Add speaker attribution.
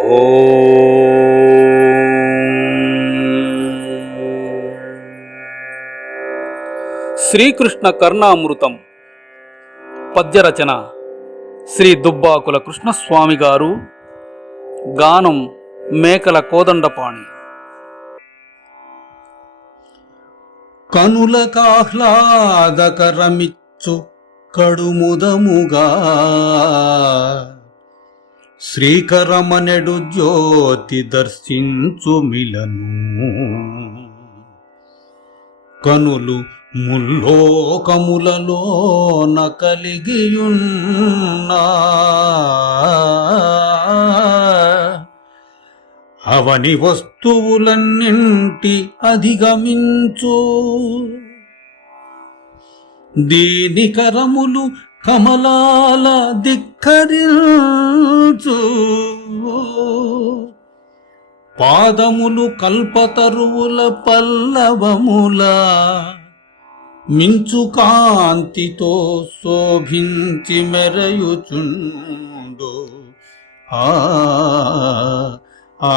Speaker 1: శ్రీకృష్ణ కర్ణామృతం. పద్యరచన శ్రీ దుబ్బాకుల కృష్ణస్వామి గారు. గానం మేకల కోదండపాణి.
Speaker 2: కనుల కాహ్లాదకరమిచ్చు కడుముదముగా. శ్రీకరమనెడు జ్యోతి దర్శించు మిలను. కనులు ముల్లోకములలోన కలిగియున్నా అవని వస్తువులన్నింటి అధిగమించు. దీని కరములు కమలాల ధిక్కరించు పాదములు కల్పతరువుల పల్లవముల మించు కాంతితో శోభించి మెరయుచుండు. ఆ ఆ.